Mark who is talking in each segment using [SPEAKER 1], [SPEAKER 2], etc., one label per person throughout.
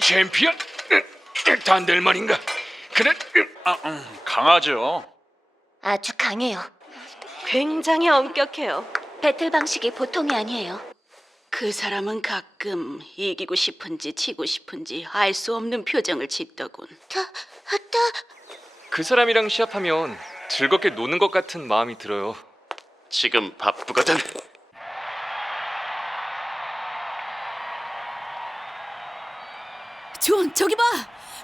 [SPEAKER 1] 챔피언 단델만인가? 그래
[SPEAKER 2] 아, 음, 강하죠.
[SPEAKER 3] 아주 강해요.
[SPEAKER 4] 굉장히 엄격해요.
[SPEAKER 3] 배틀 방식이 보통이 아니에요.
[SPEAKER 5] 그 사람은 가끔 이기고 싶은지 지고 싶은지 알 수 없는 표정을 짓더군.
[SPEAKER 3] 다, 다,
[SPEAKER 6] 그 사람이랑 시합하면 즐겁게 노는 것 같은 마음이 들어요.
[SPEAKER 7] 지금 바쁘거든.
[SPEAKER 8] 존 저기 봐.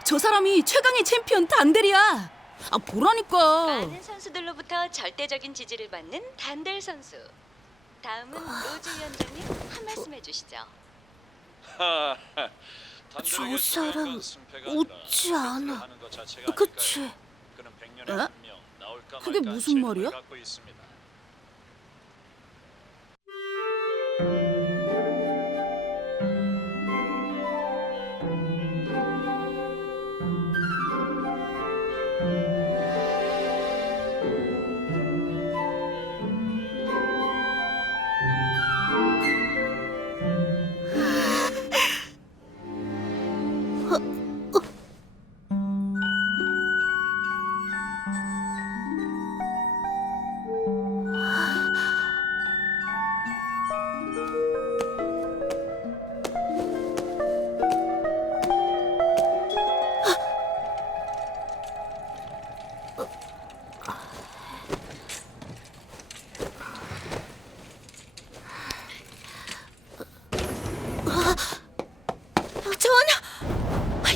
[SPEAKER 8] 저 사람이 최강의 챔피언 단델이야. 아 보라니까.
[SPEAKER 4] 많은 선수들로부터 절대적인 지지를 받는 단델 선수. 다음은 로즈 위원장님 한 말씀 해주시죠.
[SPEAKER 8] 저 사람 웃지 않아. 그치? 에? 그게 무슨 말이야?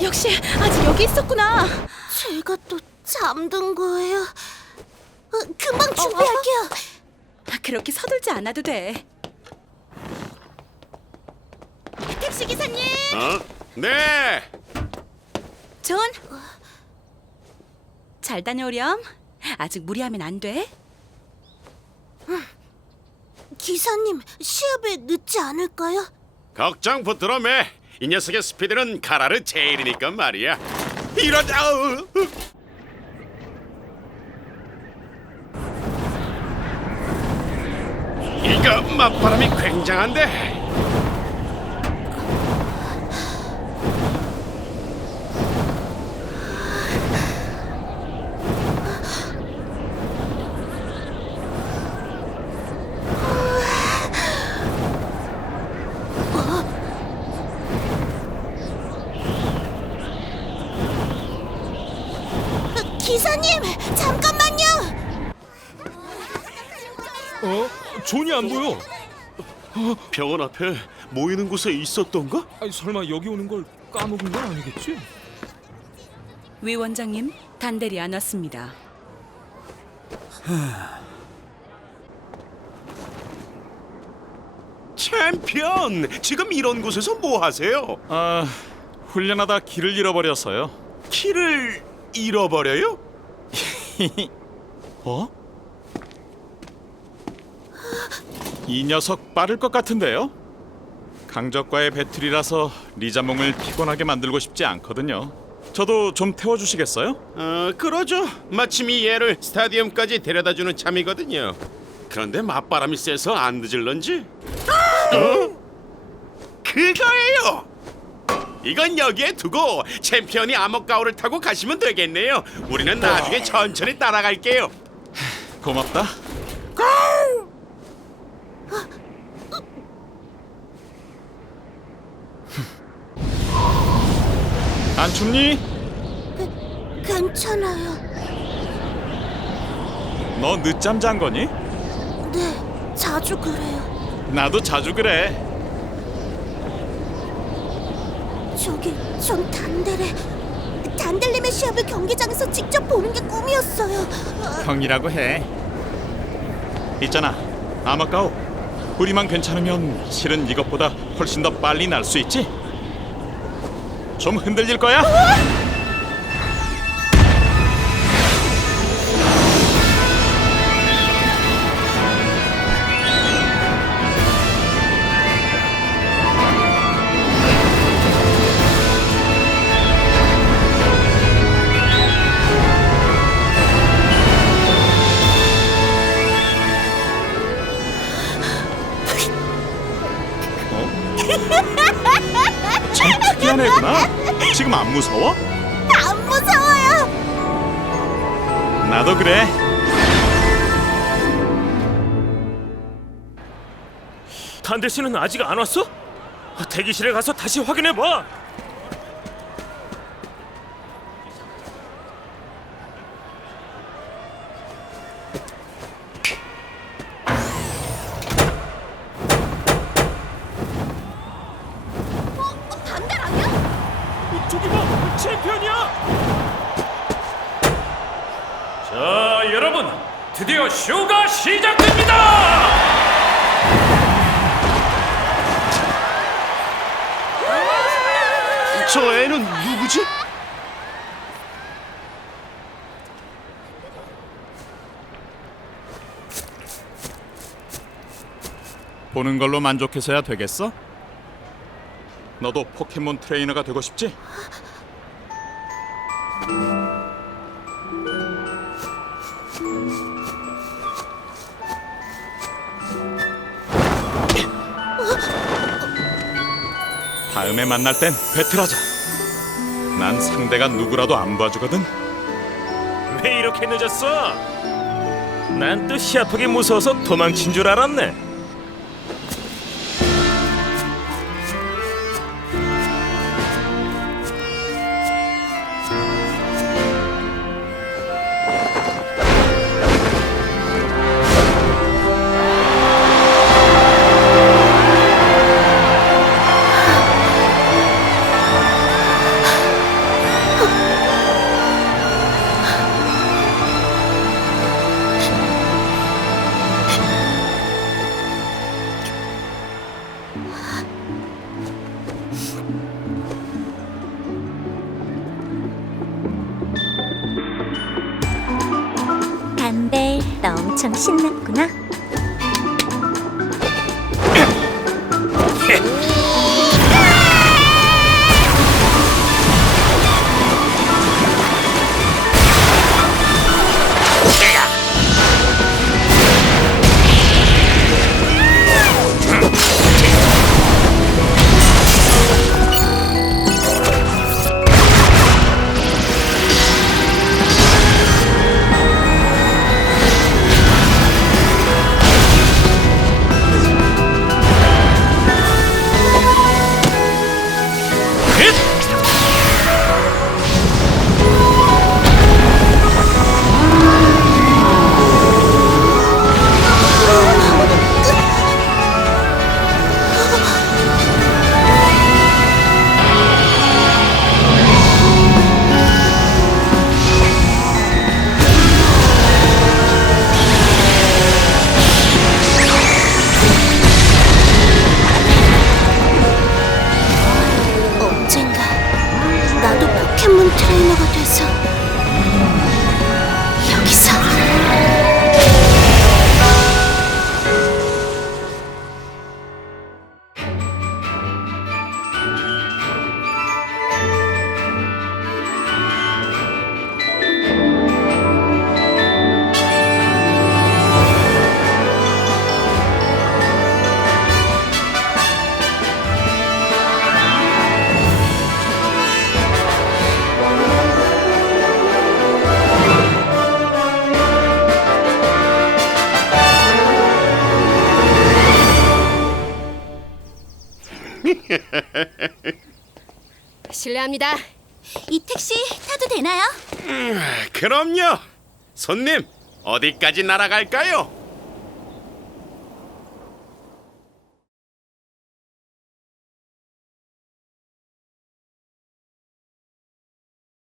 [SPEAKER 8] 역시 아직 여기 있었구나.
[SPEAKER 3] 제가 또 잠든 거예요. 어, 금방 준비할게요.
[SPEAKER 8] 아, 그렇게 서둘지 않아도 돼.
[SPEAKER 3] 택시 기사님.
[SPEAKER 7] 어? 네.
[SPEAKER 8] 존. 잘 다녀오렴. 아직 무리하면 안 돼.
[SPEAKER 3] 기사님, 시합에 늦지 않을까요?
[SPEAKER 7] 걱정 붙들어 매. 이 녀석의 스피드는 카라르 제일이니까 말이야. 이러자. 어, 이거 맞바람이 굉장한데.
[SPEAKER 3] 기사님, 잠깐만요.
[SPEAKER 1] 어? 존이 안 보여.
[SPEAKER 7] 병원 앞에 모이는 곳에 있었던가?
[SPEAKER 1] 아니, 설마 여기 오는 걸 까먹은 건 아니겠지?
[SPEAKER 8] 위 원장님, 단델이 안 왔습니다.
[SPEAKER 7] 챔피언, 지금 이런 곳에서 뭐 하세요?
[SPEAKER 2] 아, 훈련하다 길을 잃어버렸어요.
[SPEAKER 7] 키를 잃어버려요?
[SPEAKER 2] 어? 이 녀석 빠를 것 같은데요? 강적과의 배틀이라서 리자몽을 피곤하게 만들고 싶지 않거든요. 저도 좀 태워주시겠어요?
[SPEAKER 7] 어, 그러죠. 마침 이 얘를 스타디움까지 데려다주는 참이거든요. 그런데 맞바람이 세서 안 늦을런지? 어? 그거예요. 이건 여기에 두고 챔피언이 암흑가오를 타고 가시면 되겠네요. 우리는 나중에 천천히 따라갈게요.
[SPEAKER 2] 고맙다. 안 춥니?
[SPEAKER 3] 괜찮아요.
[SPEAKER 2] 너 늦잠 잔 거니?
[SPEAKER 3] 네, 자주 그래요.
[SPEAKER 2] 나도 자주 그래.
[SPEAKER 3] 저기, 전 단델의 단델님의 시합을 경기장에서 직접 보는 게 꿈이었어요. 어,
[SPEAKER 2] 형이라고 해. 있잖아, 아마까오. 우리만 괜찮으면 실은 이것보다 훨씬 더 빨리 날 수 있지. 좀 흔들릴 거야? 참 특이한 애구나. 지금 안 무서워?
[SPEAKER 3] 안 무서워요.
[SPEAKER 2] 나도 그래.
[SPEAKER 1] 탄대 씨는 아직 안 왔어? 대기실에 가서 다시 확인해 봐. 봐, 챔피언이야. 자, 여러분, 드디어 쇼가 시작됩니다.
[SPEAKER 7] 저 애는 누구지?
[SPEAKER 2] 보는 걸로 만족해서야 되겠어? 너도 포켓몬 트레이너가 되고 싶지? 다음에 만날 땐 배틀하자. 난 상대가 누구라도 안 봐주거든.
[SPEAKER 1] 왜 이렇게 늦었어? 난 또 시합하기 무서워서 도망친 줄 알았네.
[SPEAKER 3] 너 엄청 신났구나.
[SPEAKER 8] 합니다.
[SPEAKER 3] 이 택시 타도 되나요?
[SPEAKER 7] 그럼요. 손님, 어디까지 날아갈까요?